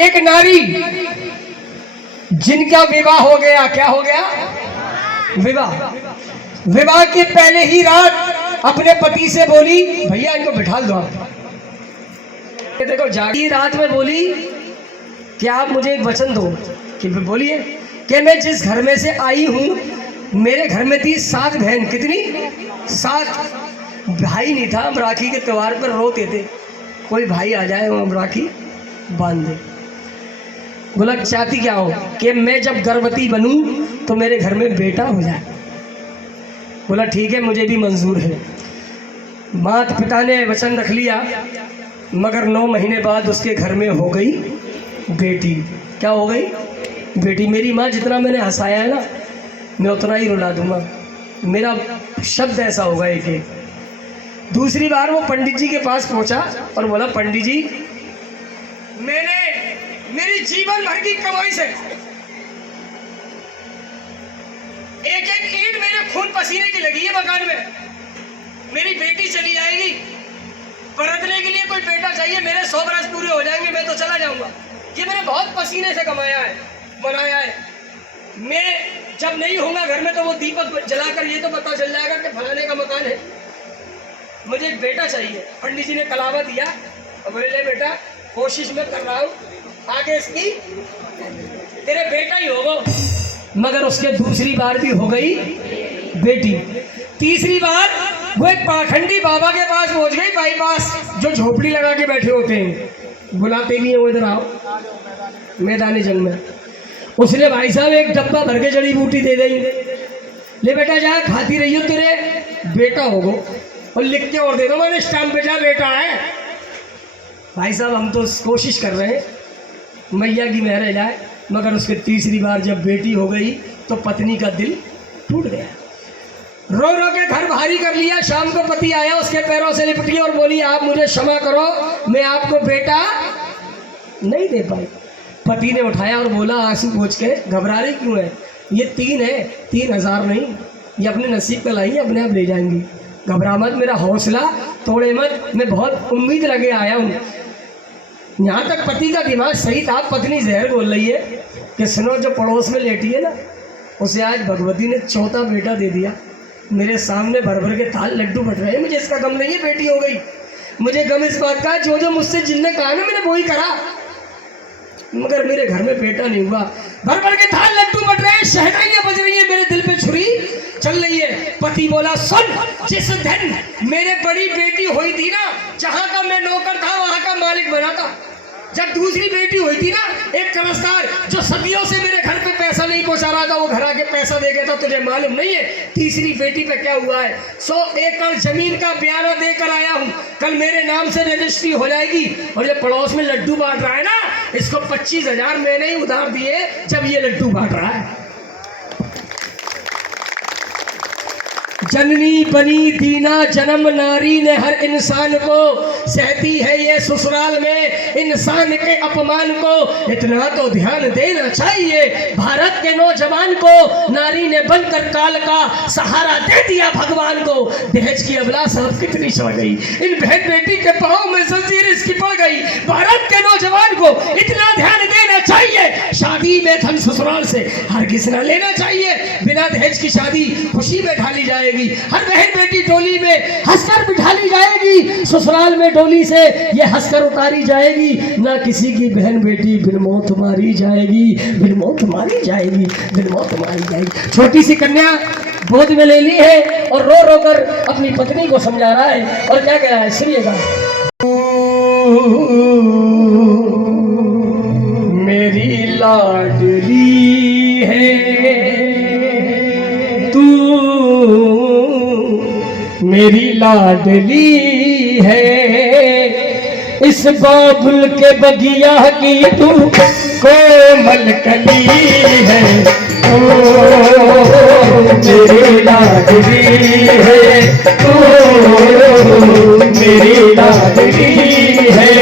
एक नारी जिनका विवाह हो गया, क्या हो गया? विवाह। विवाह की पहले ही रात अपने पति से बोली, भैया इनको बिठा दो आप। देखो जागी रात में बोली कि आप मुझे एक वचन दो। कि बोलिए। कि मैं जिस घर में से आई हूँ, मेरे घर में थी 7 बहन। कितनी? 7। भाई नहीं था। हम राखी के त्योहार पर रोते थे, कोई भाई आ जाए हम राखी बांध दे। बोला चाहती क्या हो? कि मैं जब गर्भवती बनूं तो मेरे घर में बेटा हो जाए। बोला ठीक है, मुझे भी मंजूर है। माता पिता ने वचन रख लिया, मगर 9 महीने बाद उसके घर में हो गई बेटी। क्या हो गई? बेटी। मेरी माँ जितना मैंने हंसाया है ना, मैं उतना ही रुला दूंगा। मेरा शब्द ऐसा होगा एक। दूसरी बार वो पंडित जी के पास पहुंचा और बोला पंडित जी, मैंने मेरी जीवन भर की कमाई से एक ईंट मेरे खून पसीने की लगी है मकान में। मेरी बेटी चली जाएगी, बरतने के लिए कोई बेटा चाहिए। मेरे 100 बरस पूरे हो जाएंगे, मैं तो चला जाऊंगा। ये मैंने बहुत पसीने से कमाया है, बनाया है। मैं जब नहीं होगा घर में तो वो दीपक जलाकर ये तो पता चल जाएगा कि फलाने का मकान है। मुझे एक बेटा चाहिए। पंडित जी ने कलावा दिया और बोले ले बेटा, कोशिश मैं कर रहा हूँ, आगे इसकी तेरे बेटा ही होगा। मगर उसके दूसरी बार भी हो गई बेटी। तीसरी बार वो एक पाखंडी बाबा के पास पहुंच गई, बाईपास, जो झोपड़ी लगा के बैठे होते हैं, बुलाते भी हैं वो, इधर आओ मैदानी जंग में। उसने भाई साहब एक डब्बा भर के जड़ी बूटी दे दी, ले बेटा जा खाती रही हो, तेरे बेटा होगो। और लिख के और दे दो, मैंने स्टाम्प पे जा बेटा है। भाई साहब हम तो कोशिश कर रहे हैं मैया की मेहर जाए। मगर उसके तीसरी बार जब बेटी हो गई तो पत्नी का दिल टूट गया। रो रो के घर भारी कर लिया। शाम को पति आया, उसके पैरों से लिपटी और बोली आप मुझे क्षमा करो, मैं आपको बेटा नहीं दे पाई। पति ने उठाया और बोला आंसू पोंछ के, घबरा रही क्यों है? ये 3 है, 3000 नहीं, ये अपने नसीब पे लाई, अपने आप ले जाएंगी। घबरा मत, मेरा हौसला तोड़े मत, मैं बहुत उम्मीद लगे आया हूँ। यहाँ तक पति का दिमाग सही था। पत्नी जहर बोल रही है कि सुनो, जो पड़ोस में लेटी है ना, उसे आज भगवती ने 4था बेटा दे दिया। मेरे सामने भर भर के थाल लड्डू बट रहे हैं। मुझे इसका गम नहीं है बेटी हो गई, मुझे गम इस बात का जो जो मुझसे जिनने कहा ना मैंने वही करा, मगर मेरे घर में बेटा नहीं हुआ। भर भर के थाल लड्डू बट रहे हैं, शहनाइयां बज रही है, मेरे दिल पे छुरी चल रही है। पति बोला सुन, जिस दिन मेरे बड़ी बेटी हुई थी ना, जहां का मैं नौकर था वहां का मालिक बना था। जब दूसरी बेटी हुई थी ना, एक करस्तार जो सदियों से मेरे घर पे पैसा नहीं पहुंचा रहा था, वो घर आके पैसा दे गया था। तुझे मालूम नहीं है तीसरी बेटी पे क्या हुआ है? 100 एकड़ जमीन का बयाना देकर आया हूँ, कल मेरे नाम से रजिस्ट्री हो जाएगी। और ये पड़ोस में लड्डू बांट रहा है ना, इसको 25,000 मैंने ही उधार दिए जब ये लड्डू बांट रहा है। जननी बनी दीना जन्म नारी ने हर इंसान को, सहती है ये ससुराल में इंसान के अपमान को। इतना तो ध्यान देना चाहिए भारत के नौजवान को, नारी ने बनकर काल का सहारा दे दिया भगवान को। दहेज की अभिलाषा कितनी चढ़ गई, इन बहन बेटी के पाँव में जंजीर इसकी पड़ गई। भारत के नौजवान को इतना ध्यान देना चाहिए, शादी में धन ससुराल से हरगिज न लेना चाहिए। बिना दहेज की शादी खुशी में ढाली जाएगी। हर बहन बेटी डोली में हंसकर बिठाली जाएगी, ससुराल में डोली से ये हंसकर उतारी जाएगी। ना किसी की बहन बेटी बिन मौत मारी जाएगी, बिन मौत मारी जाएगी, बिन मौत मारी जाएगी। छोटी सी कन्या गोद में ले ली है और रो रो कर अपनी पत्नी को समझा रहा है। और क्या कह रहा है सुनिएगा। मेरी लाडली है तू, मेरी लाडली है, इस बाबुल के बगिया की तू कोमल कली है। ओ मेरी लाडली है तू, मेरी लाडली है,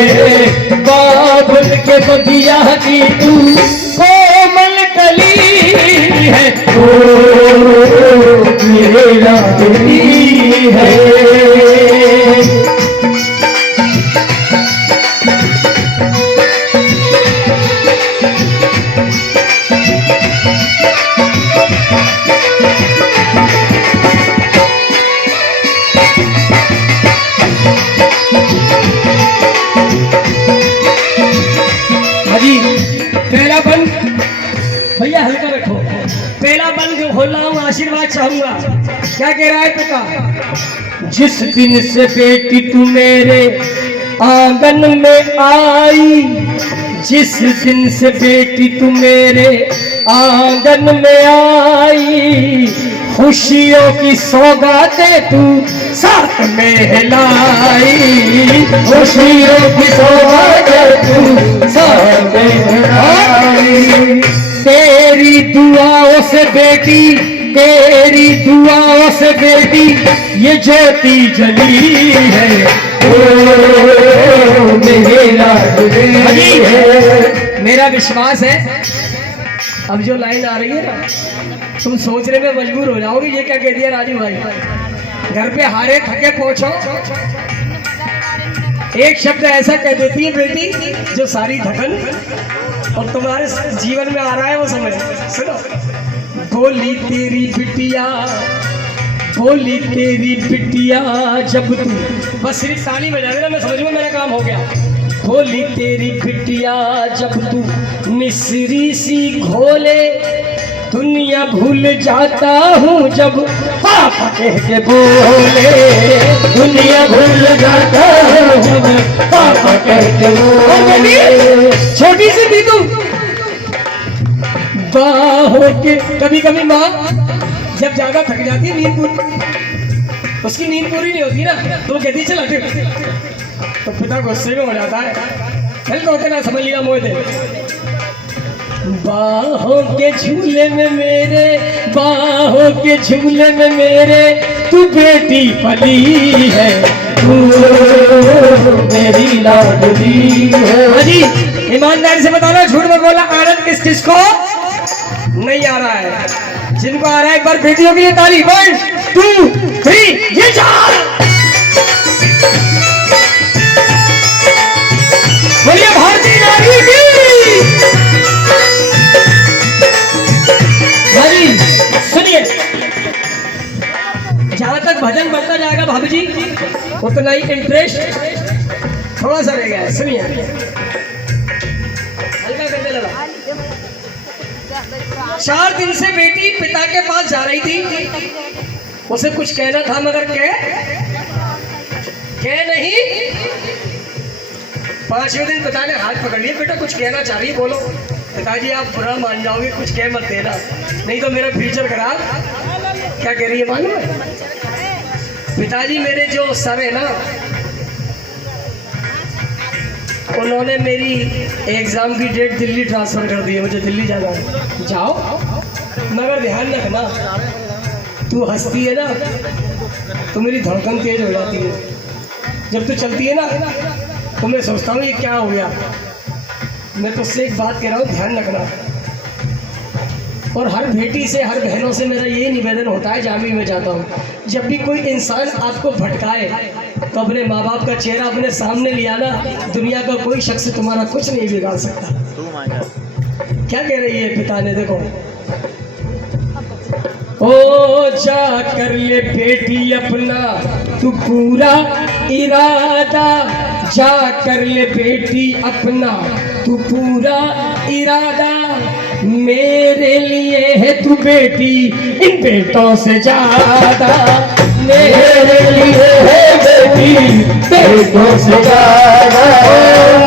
बाबुल के बगिया की तू कोमल कली है। ओ मेरी लाडली है। चाहूंगा। क्या कह रहा है पिता? जिस दिन से बेटी तू मेरे आंगन में आई, जिस दिन से बेटी तू मेरे आंगन में आई, खुशियों की सौगातें तू साथ में लाई, खुशियों की सौगातें तू साथ में लाई। तेरी दुआओं से बेटी, तेरी दुआओं से बेटी ये ज्योति जली है, ओ मेरा है। मेरा विश्वास है अब जो लाइन आ रही है ना, तुम सोचने में मजबूर हो जाओगे ये क्या कह दिया राजू भाई। घर पे हारे थके पहुंचो, एक शब्द ऐसा कह देती है बेटी जो सारी थकन और तुम्हारे जीवन में आ रहा है वो समझ। सुनो, बोली तेरी बिटिया, बोली तेरी बिटिया जब तू, बस सिर्फ ताली बजा देना मैं समझ लूँ मेरा काम हो गया। बोली तेरी बिटिया जब तू मिस्री सी घोले, दुनिया भूल जाता हूँ जब पापा कह के बोले, दुनिया भूल जाता हूँ जब पापा कह के बोले। छोटी सी थी तू बाहों के, कभी कभी माँ जब ज्यादा थक जाती है नींद पूरी, उसकी नींद पूरी नहीं होती ना तो वो कहती चल हट, तो पिता गुस्से में हो जाता है, चल तो होते ना समझ लिया मोह दे। बाहों के झूले में मेरे, बाहों के झूले में मेरे तू बेटी पली है, तू मेरी लाडली है। जी ईमानदारी से बताना, झूठ में बोला आनंद किस किस को नहीं आ रहा है। जिनको आ रहा है एक बार बेटियों के लिए ताली। 1 2 3 ये चार, बोलिए भारतीय नारी की। भाभी सुनिए, जहां तक भजन बढ़ता जाएगा भाभी जी उतना ही इंटरेस्ट थोड़ा सा रह गया है। सुनिए, हल्का करने लगा। 4 दिन से बेटी पिता के पास जा रही थी, उसे कुछ कहना था मगर कह नहीं। 5वें दिन पिता ने हाथ पकड़ लिया, बेटा कुछ कहना चाह रही है बोलो। पिताजी आप बुरा मान जाओगे, कुछ कह मत देना नहीं तो मेरा फ्यूचर खराब। क्या कह रही है मालूम है? पिताजी मेरे जो सर है ना, उन्होंने मेरी एग्जाम की डेट दिल्ली ट्रांसफर कर दी है, मुझे दिल्ली जाना है। जाओ मगर ध्यान रखना, तू हंसती है ना तो मेरी धड़कन तेज हो जाती है, जब तू चलती है ना तो मैं सोचता हूँ ये क्या हो गया। मैं तुझसे एक बात कह रहा हूँ, ध्यान रखना। और हर बेटी से, हर बहनों से मेरा यही निवेदन होता है जहाँ भी मैं जाता हूँ, जब भी कोई इंसान आपको भटकाए तो अपने माँ बाप का चेहरा अपने सामने लिया ना, दुनिया का कोई शख्स तुम्हारा कुछ नहीं बिगाड़ सकता। क्या कह रही है पिता ने, देखो। ओ जा कर ले बेटी अपना तू पूरा इरादा, जा कर ले बेटी अपना तू पूरा इरादा, मेरे लिए है तू बेटी इन बेटों से ज्यादा, मेरे लिए है बेटी बेटों से ज्यादा।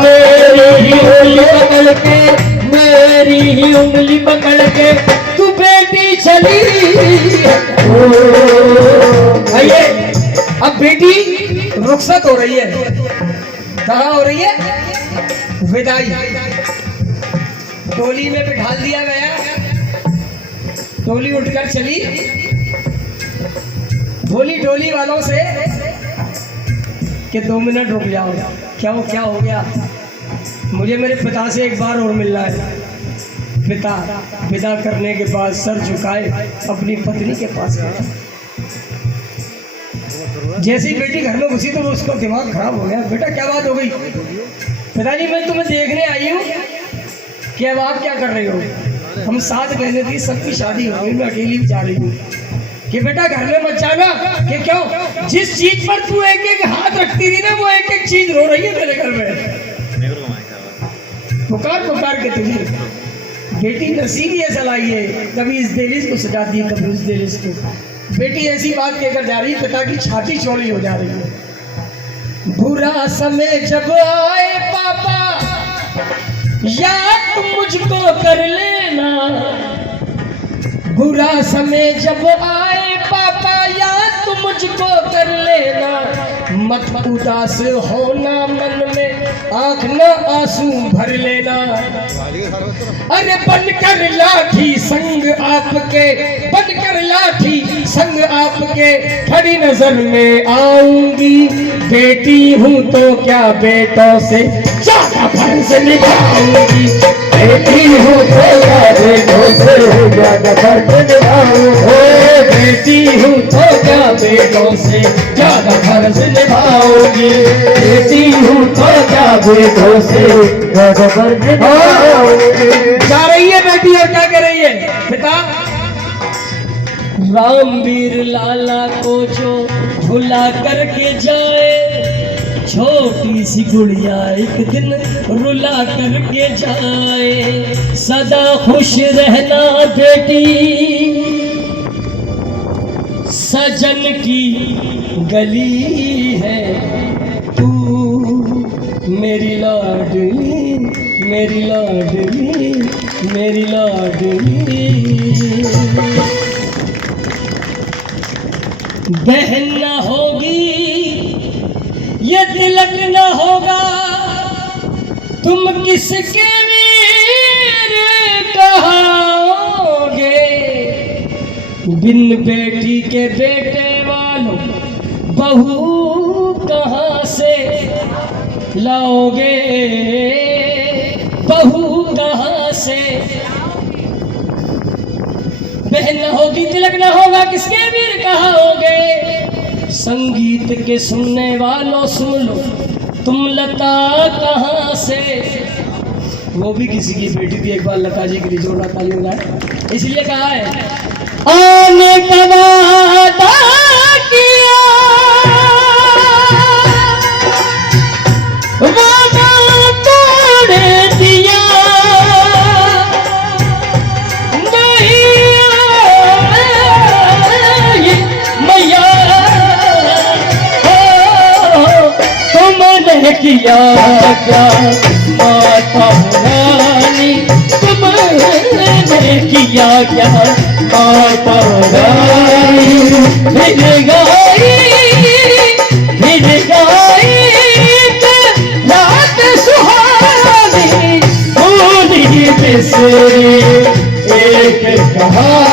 मेरी ही उंगली पकड़ के, मेरी ही उंगली पकड़ के तू बेटी चली। आइए अब बेटी रुखसत हो रही है, कहाँ हो रही है? विदाई। टोली में बिठा दिया गया, टोली उठकर चली, बोली टोली वालों से कि 2 मिनट रुक जाओ। क्या हो गया? मुझे मेरे पिता से एक बार और मिलना है। पिता विदा करने के बाद सर झुकाए अपनी पत्नी के पास गया। जैसे ही बेटी घर में घुसी तो उसका दिमाग खराब हो गया। बेटा क्या बात हो गई? पिताजी मैं तुम्हें देखने आई हूँ कि अब आप क्या कर रहे हो? हम 7 बहनें थी, सबकी शादी हो गई, मैं अकेली जा रही हूँ। कि बेटा घर में मत जाना। कि क्यों? जिस चीज पर तू एक एक हाथ रखती थी ना वो एक एक चीज रो रही है तेरे घर में। पुकार के तुझे बेटी नसीब ये चलाई है, कभी इस दहलीज को सजाती है, कभी उस दहलीज को। बेटी ऐसी बात कहकर जा रही, पिता की छाती चौड़ी हो जा रही है। बुरा समय जब आए पापा याद तुम मुझको कर लेना, बुरा समय जब आए पापा याद तुम मुझको कर लेना, मत उदास होना मन में आँख न आंसू भर लेना। अरे बनकर लाठी संग आपके, बनकर लाठी संग आपके खड़ी नजर में आऊंगी, बेटी हूँ तो क्या बेटों से ज्यादा फर्ज निभाऊंगी, बेटी हूँ तो क्या बेटों से ज्यादा फर्ज निभाऊंगी, बेटी हूँ तो क्या बेटों से ज्यादा फर्ज निभाऊंगी, बेटी हूँ तो क्या बेटों से ज्यादा फर्ज निभाऊंगी। जा रही है बेटी और क्या कर रही है पिता? रामवीर लाला को जो भुला करके जाए, छोटी सी गुड़िया एक दिन रुला करके जाए, सदा खुश रहना बेटी, सजन की गली है तू, मेरी लाडली मेरी लाडली मेरी लाडली। बहन न होगी ये तिलक न होगा, तुम किसके वीर कहोगे, बिन बेटी के बेटे वालों बहू कहाँ से लाओगे, बहू कहाँ से। बहन न होगी तिलक न होगा, किसके वीर कहोगे, संगीत के सुनने वालों सुन लो, तुम लता कहाँ से। वो भी किसी की बेटी थी, एक बार लता जी के लिए जोड़ा ताली बजाए, इसलिए कहा है आने का वादा किया, वादा तोड़ दिया, किया क्या माता रानी, तुमने किया क्या माता रानी, फिर गाई रात सुहानी, भूली बिसरी एक कहानी।